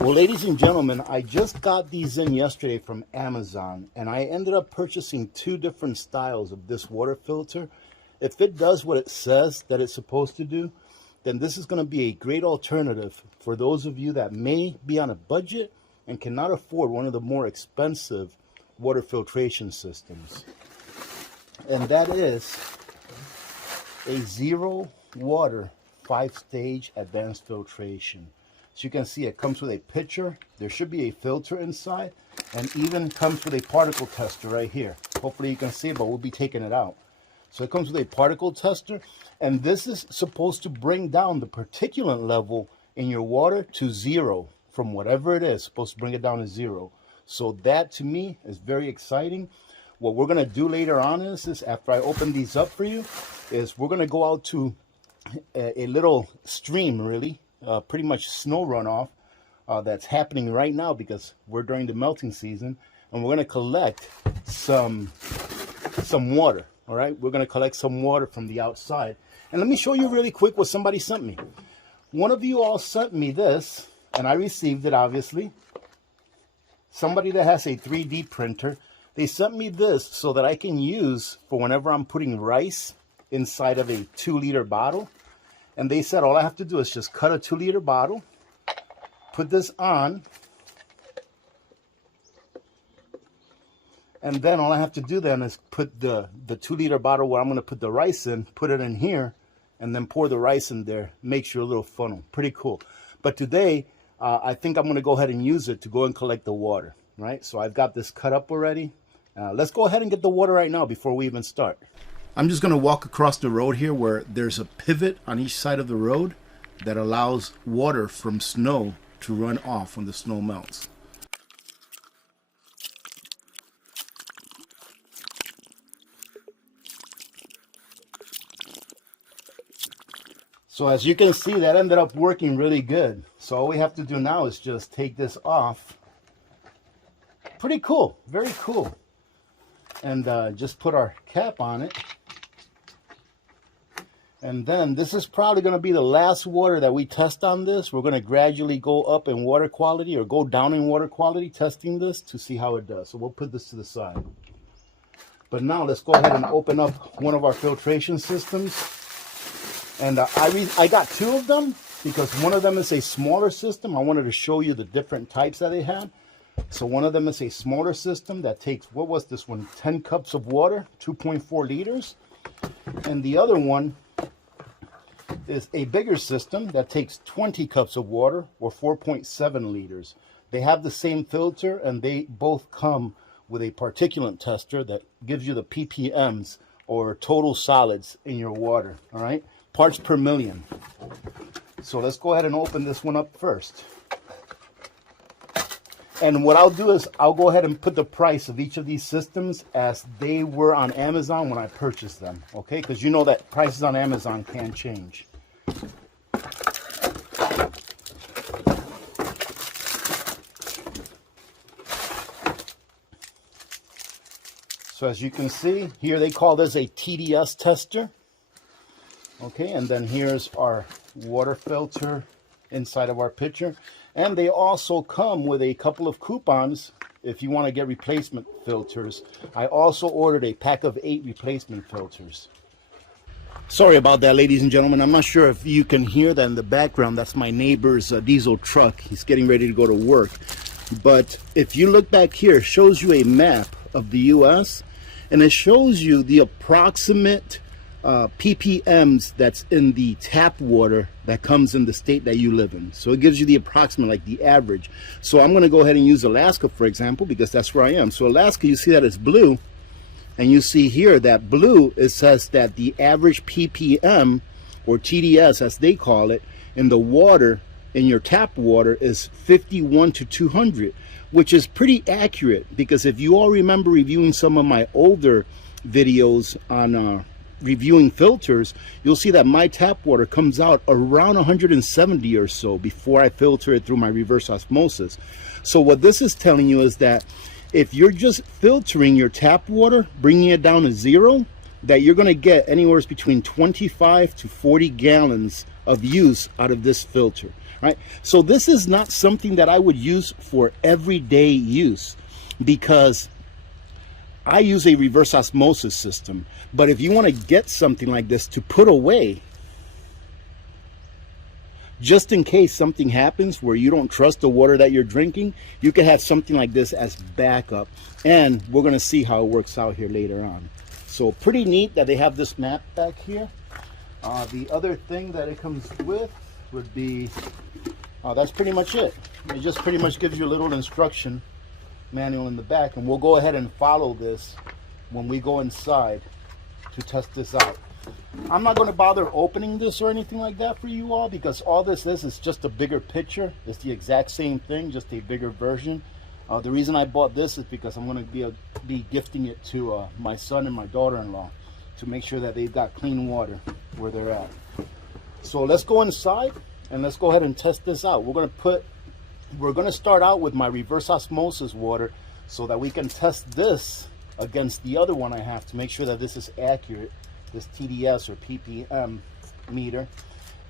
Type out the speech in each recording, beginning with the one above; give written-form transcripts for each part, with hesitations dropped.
Well, ladies and gentlemen, I just got these in yesterday from Amazon, and I ended up purchasing two different styles of this water filter. If it does what it says that it's supposed to do, then this is going to be a great alternative for those of you that may be on a budget and cannot afford one of the more expensive water filtration systems. And that is a zero water 5-stage advanced filtration. So you can see it comes with a pitcher. There should be a filter inside, and even comes with a particle tester right here. Hopefully you can see it, but we'll be taking it out. So it comes with a particle tester, and this is supposed to bring down the particulate level in your water to zero. From whatever it is, supposed to bring it down to zero. So that to me is very exciting. What we're going to do later on is after I open these up for you, is we're going to go out to a little stream, really, pretty much snow runoff that's happening right now because we're during the melting season, and we're going to collect some water. All right, we're going to collect some water from the outside, and let me show you really quick what somebody sent me. One of you all sent me this, and I received it, obviously. Somebody that has a 3D printer, they sent me this so that I can use for whenever I'm putting rice inside of a 2-liter bottle. And they said all I have to do is just cut a 2-liter bottle, put this on, and then all I have to do then is put the 2-liter bottle where I'm going to put the rice in, put it in here, and then pour the rice in there. Makes your little funnel. Pretty cool. But today, I think I'm going to go ahead and use it to go and collect the water, right? So I've got this cut up already. Let's go ahead and get the water right now before we even start. I'm just going to walk across the road here where there's a pivot on each side of the road that allows water from snow to run off when the snow melts. So as you can see, that ended up working really good. So all we have to do now is just take this off. Pretty cool, very cool. And just put our cap on it. And then this is probably going to be the last water that we test on this. We're going to gradually go up in water quality or go down in water quality testing this to see how it does. So we'll put this to the side. But now let's go ahead and open up one of our filtration systems. And I got two of them because one of them is a smaller system. I wanted to show you the different types that they had. So one of them is a smaller system that takes, what was this one? 10 cups of water, 2.4 liters. And the other one is a bigger system that takes 20 cups of water or 4.7 liters. They have the same filter, and they both come with a particulate tester that gives you the ppms or total solids in your water, all right? Parts per million. So let's go ahead and open this one up first. And what I'll do is I'll go ahead and put the price of each of these systems as they were on Amazon when I purchased them, okay? Because you know that prices on Amazon can change. So as you can see, here they call this a TDS tester. Okay, and then here's our water filter inside of our pitcher. And they also come with a couple of coupons if you want to get replacement filters. I also ordered a pack of 8 replacement filters. Sorry about that, ladies and gentlemen. I'm not sure if you can hear that in the background. That's my neighbor's diesel truck. He's getting ready to go to work. But if you look back here, it shows you a map of the U.S. and it shows you the approximate ppms that's in the tap water that comes in the state that you live in. So it gives you the approximate, like the average. So I'm going to go ahead and use Alaska, for example, because that's where I am. So Alaska, you see that it's blue, and you see here that blue, it says that the average ppm, or TDS as they call it, in the water, in your tap water, is 51 to 200, which is pretty accurate, because if you all remember reviewing some of my older videos on reviewing filters, you'll see that my tap water comes out around 170 or so before I filter it through my reverse osmosis. So what this is telling you is that if you're just filtering your tap water, bringing it down to zero, that you're going to get anywhere between 25 to 40 gallons of use out of this filter. right? So this is not something that I would use for everyday use, because I use a reverse osmosis system. But if you want to get something like this to put away, just in case something happens where you don't trust the water that you're drinking, you can have something like this as backup. And we're going to see how it works out here later on. So pretty neat that they have this map back here. The other thing that it comes with would be, that's pretty much it. It just pretty much gives you a little instruction manual in the back, and we'll go ahead and follow this when we go inside to test this out. I'm not going to bother opening this or anything like that for you all, because all this is just a bigger picture. It's the exact same thing, just a bigger version. The reason I bought this is because I'm going to be gifting it to my son and my daughter-in-law to make sure that they've got clean water where they're at. So let's go inside and let's go ahead and test this out. We're going to start out with my reverse osmosis water so that we can test this against the other one I have to make sure that this is accurate, this TDS or ppm meter.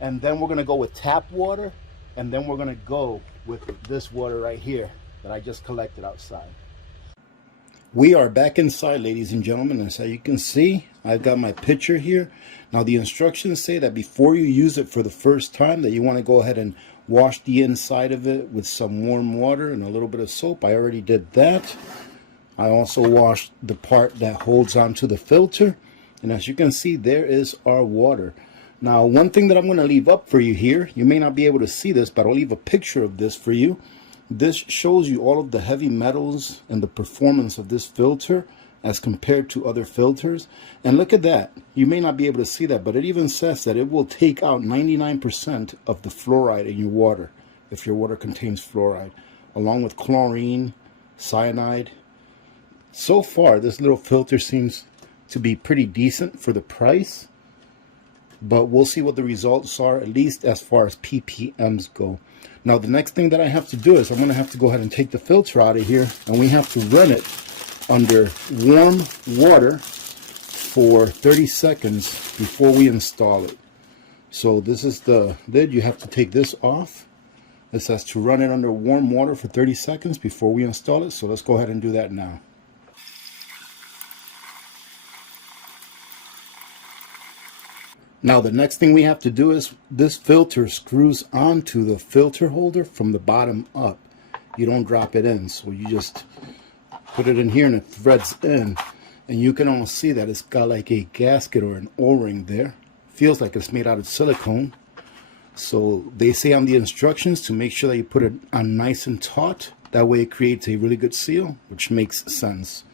And then we're going to go with tap water, and then we're going to go with this water right here that I just collected outside. We are back inside, ladies and gentlemen, and so you can see I've got my pitcher here. Now the instructions say that before you use it for the first time, that you want to go ahead and wash the inside of it with some warm water and a little bit of soap. I already did that. I also washed the part that holds onto the filter, and as you can see, there is our water. Now one thing that I'm going to leave up for you here, you may not be able to see this, but I'll leave a picture of this for you. This shows you all of the heavy metals and the performance of this filter as compared to other filters. And look at that. You may not be able to see that, but it even says that it will take out 99% of the fluoride in your water if your water contains fluoride, along with chlorine, cyanide. So far, this little filter seems to be pretty decent for the price, but we'll see what the results are, at least as far as ppms go. Now the next thing that I have to do is I'm going to have to go ahead and take the filter out of here, and we have to run it under warm water for 30 seconds before we install it. So this is the lid. You have to take this off. It says to run it under warm water for 30 seconds before we install it. So let's go ahead and do that now. Now the next thing we have to do is this filter screws onto the filter holder from the bottom up. You don't drop it in, so you just put it in here and it threads in, and you can almost see that it's got like a gasket or an O-ring there. Feels like it's made out of silicone. So they say on the instructions to make sure that you put it on nice and taut. That way it creates a really good seal, which makes sense.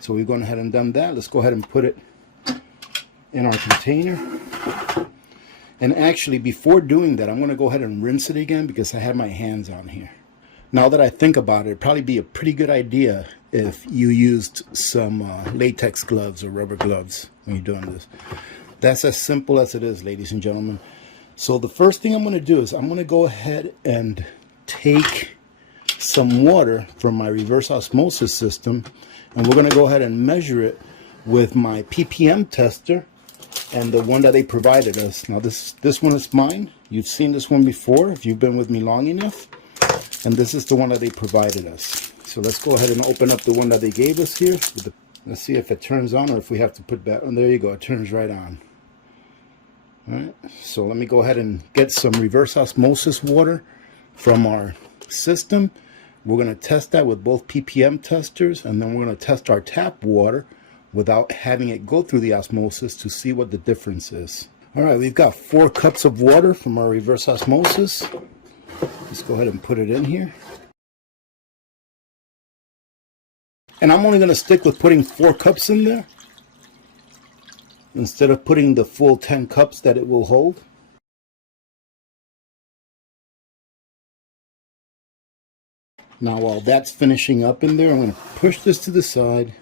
So we've gone ahead and done that. Let's go ahead and put it in our container. And actually, before doing that, I'm going to go ahead and rinse it again because I have my hands on here. Now that I think about it, it'd probably be a pretty good idea if you used some latex gloves or rubber gloves when you're doing this. That's as simple as it is, ladies and gentlemen. So the first thing I'm going to do is I'm going to go ahead and take some water from my reverse osmosis system, and we're going to go ahead and measure it with my ppm tester and the one that they provided us. Now this one is mine. You've seen this one before if you've been with me long enough, and this is the one that they provided us. So let's go ahead and open up the one that they gave us here. Let's see if it turns on or if we have to put back on. There you go, it turns right on. All right, so let me go ahead and get some reverse osmosis water from our system. We're going to test that with both ppm testers, and then we're going to test our tap water without having it go through the osmosis to see what the difference is. All right, we've got 4 cups of water from our reverse osmosis. Let's go ahead and put it in here. And I'm only going to stick with putting 4 cups in there instead of putting the full 10 cups that it will hold. Now while that's finishing up in there, I'm going to push this to the side.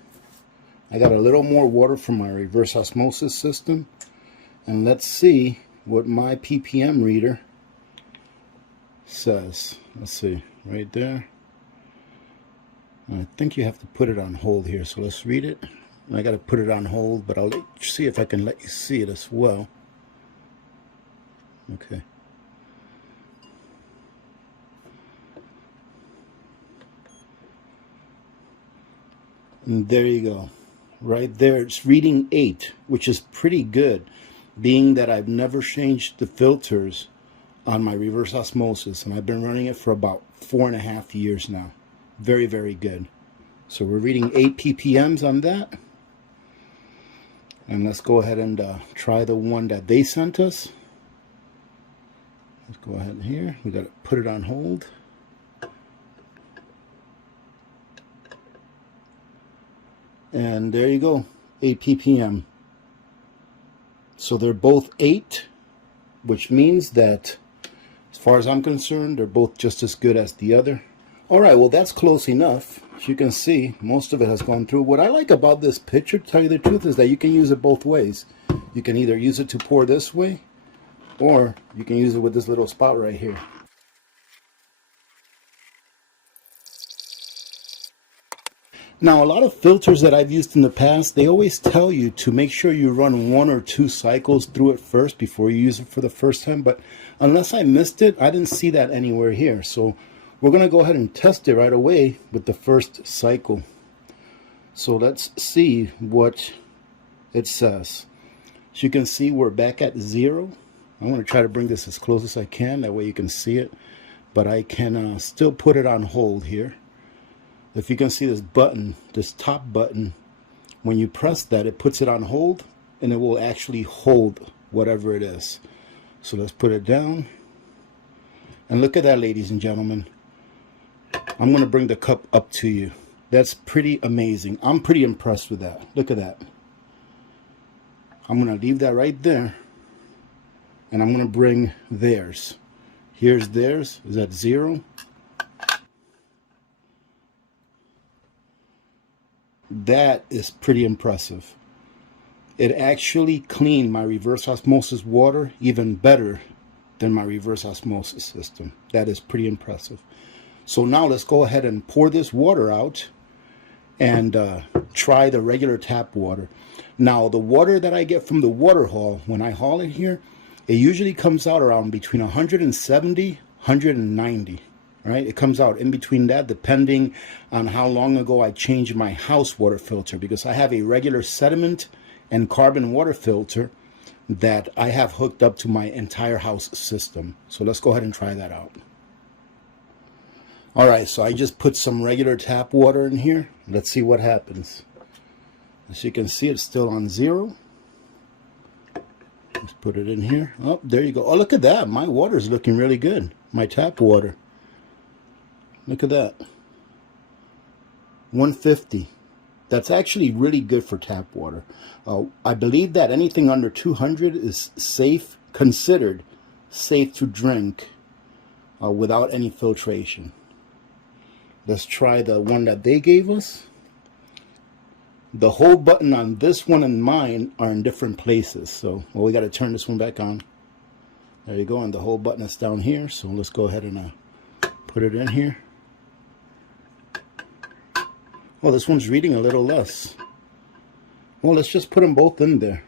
I got a little more water from my reverse osmosis system, and let's see what my ppm reader says. Let's see, right there. I think you have to put it on hold here, so let's read it. I got to put it on hold, but I'll see if I can let you see it as well. Okay. And there you go. Right there, it's reading 8, which is pretty good, being that I've never changed the filters on my reverse osmosis, and I've been running it for about 4.5 years now. Very, very good. So we're reading 8 ppms on that. And let's go ahead and try the one that they sent us. Let's go ahead here. We got to put it on hold. And there you go, 8 ppm. So they're both 8, which means that, as far as I'm concerned, they're both just as good as the other. All right, well, that's close enough. As you can see, most of it has gone through. What I like about this picture, to tell you the truth, is that you can use it both ways. You can either use it to pour this way, or you can use it with this little spout right here. Now, a lot of filters that I've used in the past, they always tell you to make sure you run 1 or 2 cycles through it first before you use it for the first time. But unless I missed it, I didn't see that anywhere here. So we're going to go ahead and test it right away with the first cycle. So let's see what it says. As you can see, we're back at 0. I want to try to bring this as close as I can. That way you can see it. But I can still put it on hold here. If you can see this button, this top button, when you press that, it puts it on hold, and it will actually hold whatever it is. So let's put it down. And look at that, ladies and gentlemen. I'm going to bring the cup up to you. That's pretty amazing. I'm pretty impressed with that. Look at that. I'm going to leave that right there. And I'm going to bring theirs. Here's theirs. Is that 0? That is pretty impressive. It actually cleaned my reverse osmosis water even better than my reverse osmosis system. That is pretty impressive. So now let's go ahead and pour this water out and try the regular tap water. Now, the water that I get from the water haul, when I haul it here, it usually comes out around between 170, 190. Right? It comes out in between that, depending on how long ago I changed my house water filter, because I have a regular sediment and carbon water filter that I have hooked up to my entire house system. So let's go ahead and try that out. All right, so I just put some regular tap water in here. Let's see what happens. As you can see, it's still on 0. Let's put it in here. Oh, there you go. Oh, look at that. My water is looking really good. My tap water. Look at that. 150. That's actually really good for tap water. I believe that anything under 200 is safe, considered safe to drink without any filtration. Let's try the one that they gave us. The hold button on this one and mine are in different places. So, well, we got to turn this one back on. There you go. And the hold button is down here. So let's go ahead and put it in here. Well, this one's reading a little less. Well, let's just put them both in there.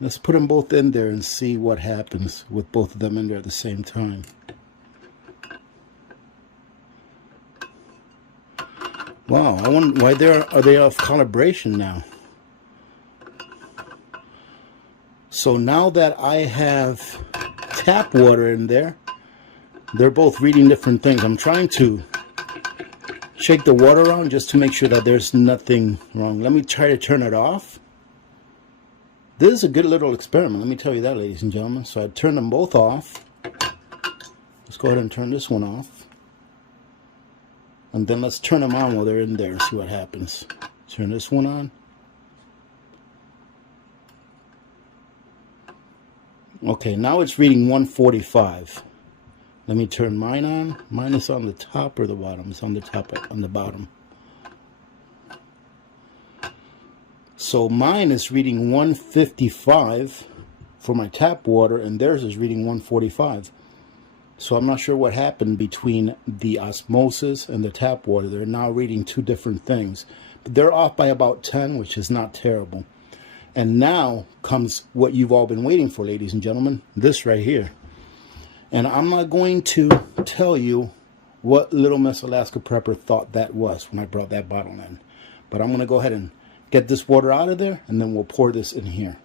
Let's put them both in there and see what happens with both of them in there at the same time. Wow, I wonder why are they off calibration now? So now that I have tap water in there, they're both reading different things. I'm trying to shake the water around just to make sure that there's nothing wrong. Let me try to turn it off. This is a good little experiment, let me tell you that, ladies and gentlemen. So I turned them both off. Let's go ahead and turn this one off. And then let's turn them on while they're in there and see what happens. Turn this one on. Okay, now it's reading 145. Let me turn mine on. Mine is on the top or the bottom? It's on the top, on the bottom. So mine is reading 155 for my tap water, and theirs is reading 145. So I'm not sure what happened between the osmosis and the tap water. They're now reading two different things. But they're off by about 10, which is not terrible. And now comes what you've all been waiting for, ladies and gentlemen. This right here. And I'm not going to tell you what Little Miss Alaska Prepper thought that was when I brought that bottle in. But I'm going to go ahead and get this water out of there, and then we'll pour this in here.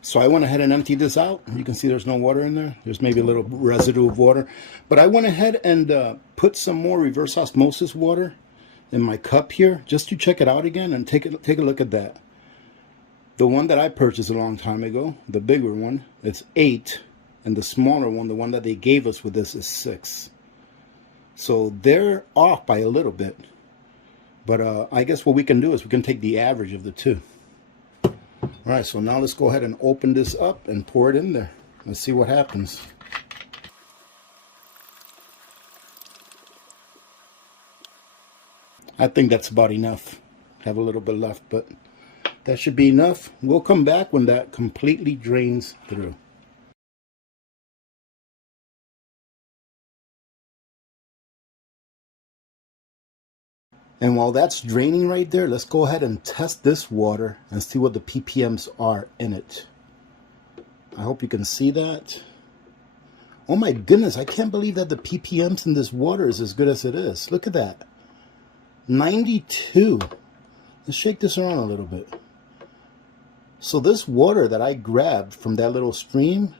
So I went ahead and emptied this out. You can see there's no water in there. There's maybe a little residue of water. But I went ahead and put some more reverse osmosis water in my cup here, just to check it out again and take a look at that. The one that I purchased a long time ago, the bigger one, it's 8. And the smaller one, the one that they gave us with this, is 6. So they're off by a little bit. But I guess what we can do is we can take the average of the two. All right, so now let's go ahead and open this up and pour it in there. Let's see what happens. I think that's about enough. Have a little bit left, but that should be enough. We'll come back when that completely drains through. And while that's draining right there, let's go ahead and test this water and see what the ppms are in it. I hope you can see that. Oh my goodness, I can't believe that the ppms in this water is as good as it is. Look at that. 92. Let's shake this around a little bit. So this water that I grabbed from that little stream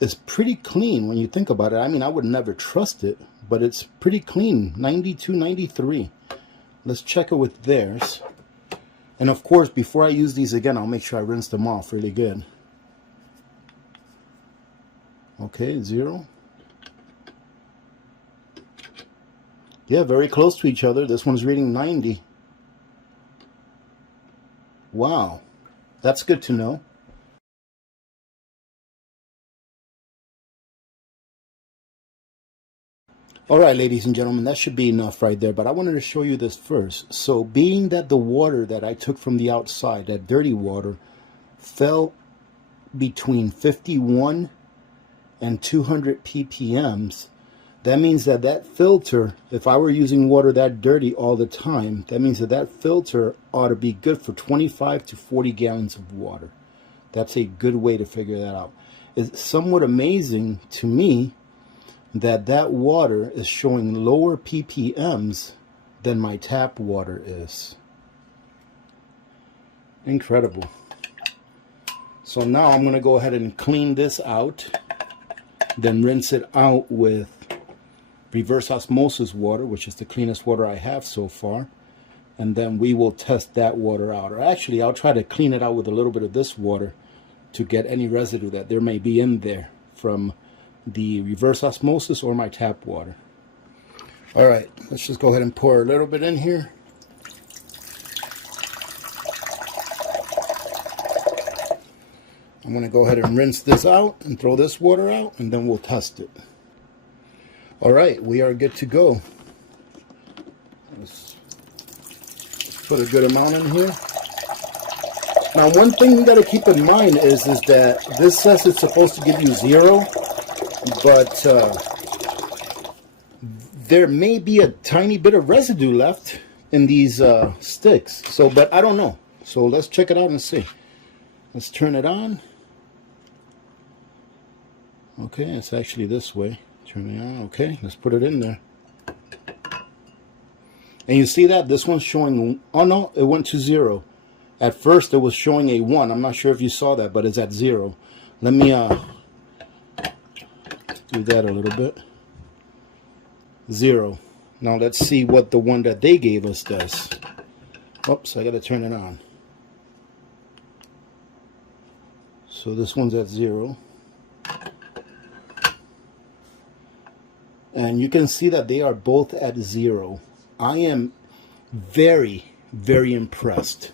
is pretty clean when you think about it. I mean, I would never trust it, but it's pretty clean. 92, 93. Let's check it with theirs. And of course, before I use these again, I'll make sure I rinse them off really good. Okay, 0. Yeah, very close to each other. This one's reading 90. Wow, that's good to know. All right, ladies and gentlemen, that should be enough right there, but I wanted to show you this first. So being that the water that I took from the outside, that dirty water, fell between 51 and 200 ppms, that means that that filter, if I were using water that dirty all the time, that means that that filter ought to be good for 25 to 40 gallons of water. That's a good way to figure that out. It's somewhat amazing to me that that water is showing lower ppms than my tap water is. Incredible. So now I'm going to go ahead and clean this out, then rinse it out with reverse osmosis water, which is the cleanest water I have so far, and then we will test that water out. Or actually, I'll try to clean it out with a little bit of this water to get any residue that there may be in there from the reverse osmosis or my tap water. All right, let's just go ahead and pour a little bit in here. I'm going to go ahead and rinse this out and throw this water out, and then we'll test it. All right, we are good to go. Let's put a good amount in here. Now, one thing you got to keep in mind is that this says it's supposed to give you 0. But there may be a tiny bit of residue left in these sticks. So, but I don't know. So let's check it out and see. Let's turn it on. Okay, it's actually this way. Turn it on. Okay, let's put it in there. And you see that this one's showing, oh no, it went to 0. At first it was showing a 1. I'm not sure if you saw that, but it's at 0. Let me do that a little bit. 0. Now let's see what the one that they gave us does. Oops, I gotta turn it on. So this one's at 0. And you can see that they are both at 0. I am very, very impressed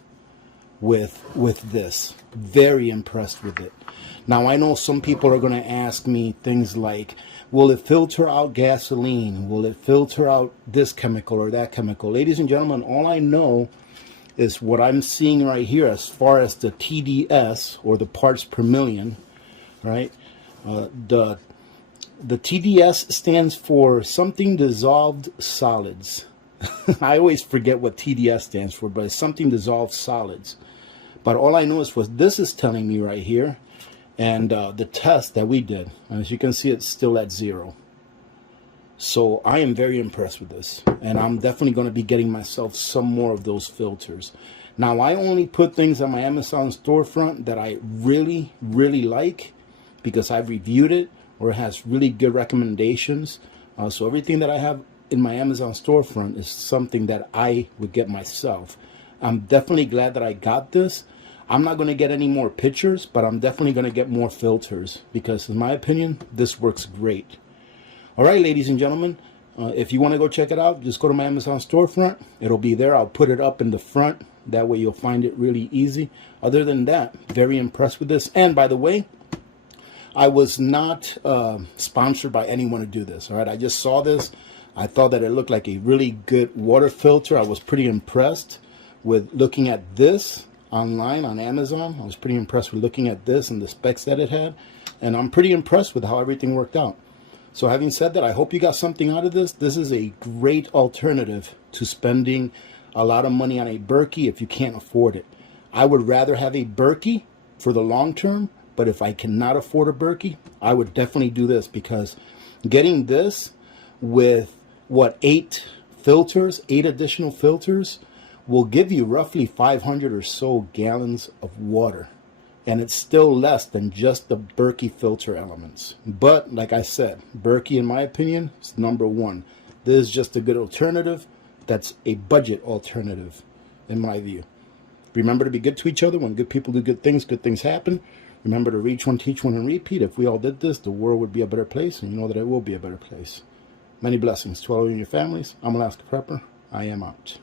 with this. Very impressed with it. Now, I know some people are going to ask me things like, will it filter out gasoline? Will it filter out this chemical or that chemical? Ladies and gentlemen, all I know is what I'm seeing right here as far as the TDS, or the parts per million, right? The TDS stands for something dissolved solids. I always forget what TDS stands for, but it's something dissolved solids. But all I know is what this is telling me right here, and the test that we did. And as you can see, it's still at 0. So I am very impressed with this, and I'm definitely going to be getting myself some more of those filters. Now, I only put things on my Amazon storefront that I really, really like because I've reviewed it or it has really good recommendations. So everything that I have in my Amazon storefront is something that I would get myself. I'm definitely glad that I got this. I'm not going to get any more pictures, but I'm definitely going to get more filters because in my opinion, this works great. All right, ladies and gentlemen, if you want to go check it out, just go to my Amazon storefront. It'll be there. I'll put it up in the front. That way you'll find it really easy. Other than that, very impressed with this. And by the way, I was not sponsored by anyone to do this. All right, I just saw this. I thought that it looked like a really good water filter. I was pretty impressed with looking at this online on Amazon. I was pretty impressed with looking at this and the specs that it had. And I'm pretty impressed with how everything worked out. So having said that, I hope you got something out of this. This is a great alternative to spending a lot of money on a Berkey if you can't afford it. I would rather have a Berkey for the long term, but if I cannot afford a Berkey, I would definitely do this because getting this with what, 8 additional filters will give you roughly 500 or so gallons of water. And it's still less than just the Berkey filter elements. But like I said, Berkey, in my opinion, is #1. This is just a good alternative. That's a budget alternative, in my view. Remember to be good to each other. When good people do good things happen. Remember to reach one, teach one, and repeat. If we all did this, the world would be a better place, and you know that it will be a better place. Many blessings to all of you and your families. I'm Alaska Prepper. I am out.